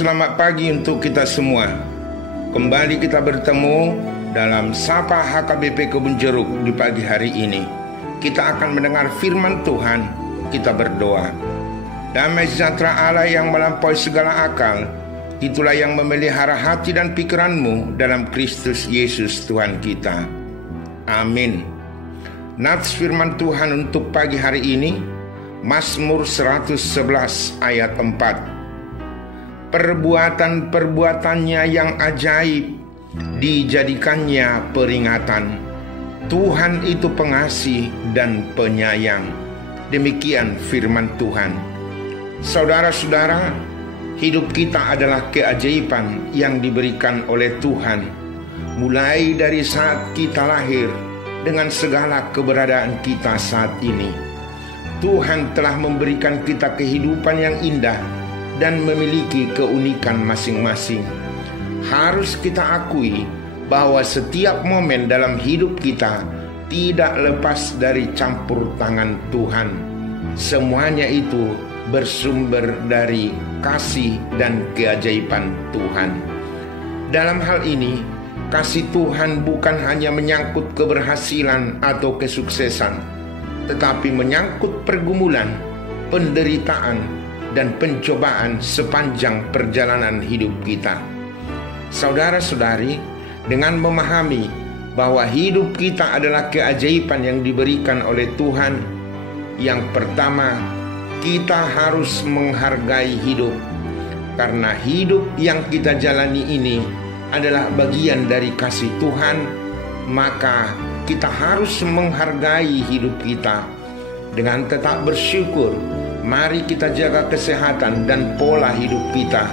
selamat pagi untuk kita semua. Kembali kita bertemu dalam Sapa HKBP Kebun Jeruk di pagi hari ini. Kita akan mendengar firman Tuhan, kita berdoa. Damai sejahtera Allah yang melampaui segala akal, itulah yang memelihara hati dan pikiranmu dalam Kristus Yesus Tuhan kita. Amin. Nats firman Tuhan untuk pagi hari ini, Mazmur 111 ayat 4. Perbuatan-perbuatannya yang ajaib dijadikannya peringatan. Tuhan itu pengasih dan penyayang. Demikian firman Tuhan. Saudara-saudara, hidup kita adalah keajaiban yang diberikan oleh Tuhan. Mulai dari saat kita lahir dengan segala keberadaan kita saat ini. Tuhan telah memberikan kita kehidupan yang indah dan memiliki keunikan masing-masing. Harus kita akui bahwa setiap momen dalam hidup kita tidak lepas dari campur tangan Tuhan. Semuanya itu bersumber dari kasih dan keajaiban Tuhan. Dalam hal ini, kasih Tuhan bukan hanya menyangkut keberhasilan atau kesuksesan, tetapi menyangkut pergumulan, penderitaan, dan pencobaan sepanjang perjalanan hidup kita. Saudara-saudari, dengan memahami bahwa hidup kita adalah keajaiban yang diberikan oleh Tuhan, yang pertama, kita harus menghargai hidup. Karena hidup yang kita jalani ini adalah bagian dari kasih Tuhan, maka kita harus menghargai hidup kita. Dengan tetap bersyukur, mari kita jaga kesehatan dan pola hidup kita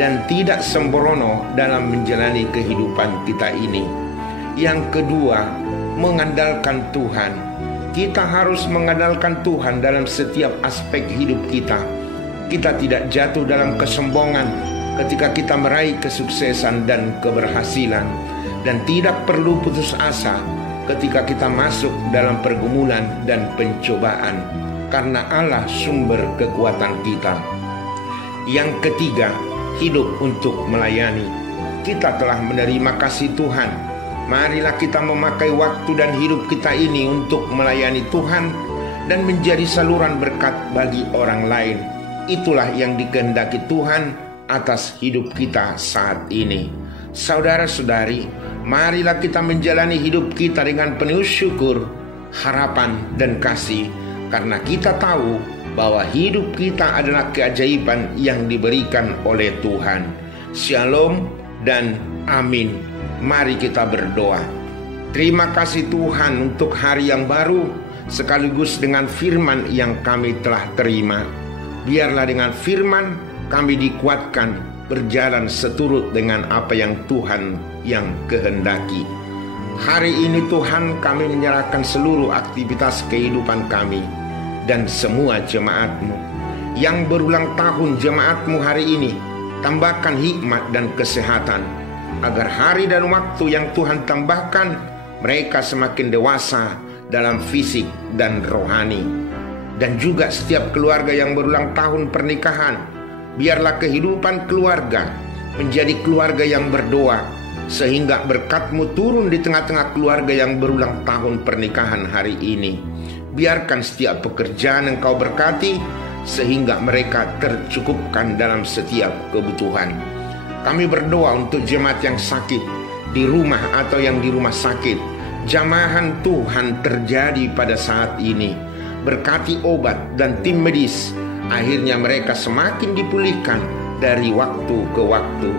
dan tidak sembrono dalam menjalani kehidupan kita ini. Yang kedua, mengandalkan Tuhan. Kita harus mengandalkan Tuhan dalam setiap aspek hidup kita. Kita tidak jatuh dalam kesombongan ketika kita meraih kesuksesan dan keberhasilan, dan tidak perlu putus asa ketika kita masuk dalam pergumulan dan pencobaan, karena Allah sumber kekuatan kita. Yang ketiga, hidup untuk melayani. Kita telah menerima kasih Tuhan. Marilah kita memakai waktu dan hidup kita ini untuk melayani Tuhan dan menjadi saluran berkat bagi orang lain. Itulah yang dikehendaki Tuhan atas hidup kita saat ini. Saudara-saudari, marilah kita menjalani hidup kita dengan penuh syukur, harapan, dan kasih, karena kita tahu bahwa hidup kita adalah keajaiban yang diberikan oleh Tuhan. Shalom dan amin. Mari kita berdoa. Terima kasih Tuhan untuk hari yang baru, sekaligus dengan firman yang kami telah terima. Biarlah dengan firman kami dikuatkan berjalan seturut dengan apa yang Tuhan yang kehendaki. Hari ini Tuhan, kami menyerahkan seluruh aktivitas kehidupan kami dan semua jemaat-Mu. Yang berulang tahun jemaat-Mu hari ini, tambahkan hikmat dan kesehatan, agar hari dan waktu yang Tuhan tambahkan, mereka semakin dewasa dalam fisik dan rohani. Dan juga setiap keluarga yang berulang tahun pernikahan, biarlah kehidupan keluarga menjadi keluarga yang berdoa, sehingga berkat-Mu turun di tengah-tengah keluarga yang berulang tahun pernikahan hari ini. Biarkan setiap pekerjaan Engkau berkati, sehingga mereka tercukupkan dalam setiap kebutuhan. Kami berdoa untuk jemaat yang sakit di rumah atau yang di rumah sakit. Jamahan Tuhan terjadi pada saat ini. Berkati obat dan tim medis, akhirnya mereka semakin dipulihkan dari waktu ke waktu.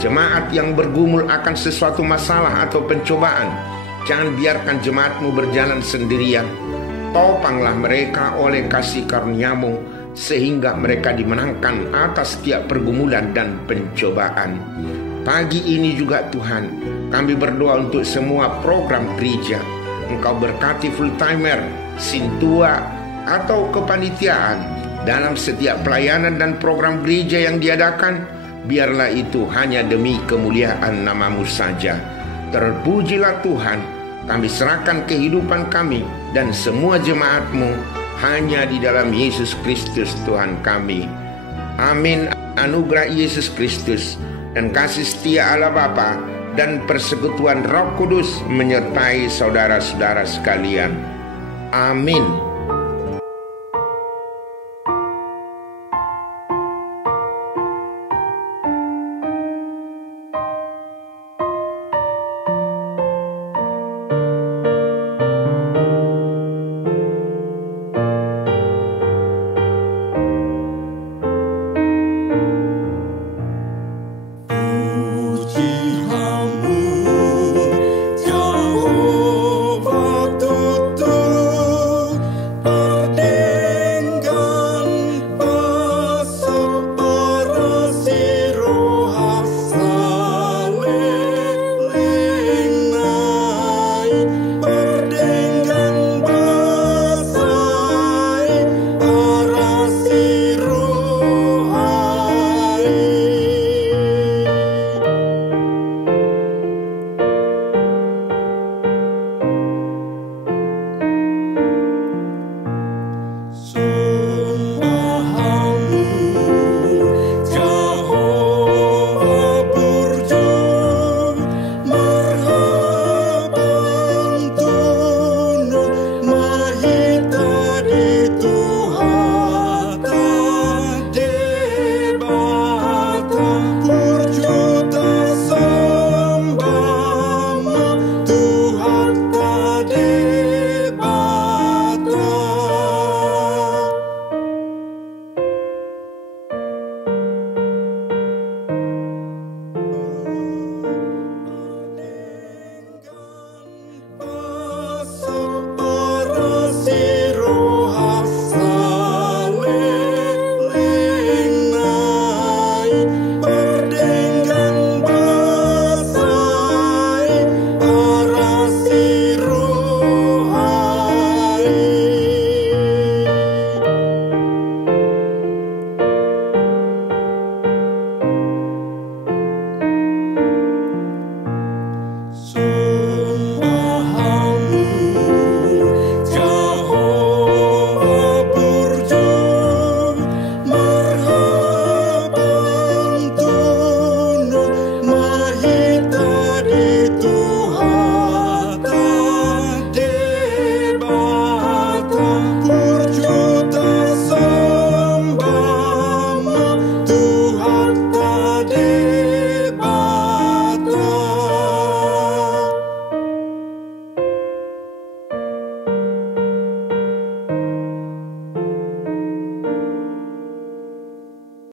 Jemaat yang bergumul akan sesuatu masalah atau pencobaan, jangan biarkan jemaat-Mu berjalan sendirian. Topanglah mereka oleh kasih karunia-Mu, sehingga mereka dimenangkan atas setiap pergumulan dan pencobaan. Pagi ini juga Tuhan, kami berdoa untuk semua program gereja. Engkau berkati full-timer, sintua, atau kepanitiaan dalam setiap pelayanan dan program gereja yang diadakan. Biarlah itu hanya demi kemuliaan nama-Mu saja. Terpujilah Tuhan. Kami serahkan kehidupan kami dan semua jemaat-Mu hanya di dalam Yesus Kristus Tuhan kami. Amin. anugerah Yesus Kristus dan kasih setia Allah Bapa dan persekutuan Roh Kudus menyertai saudara-saudara sekalian. Amin.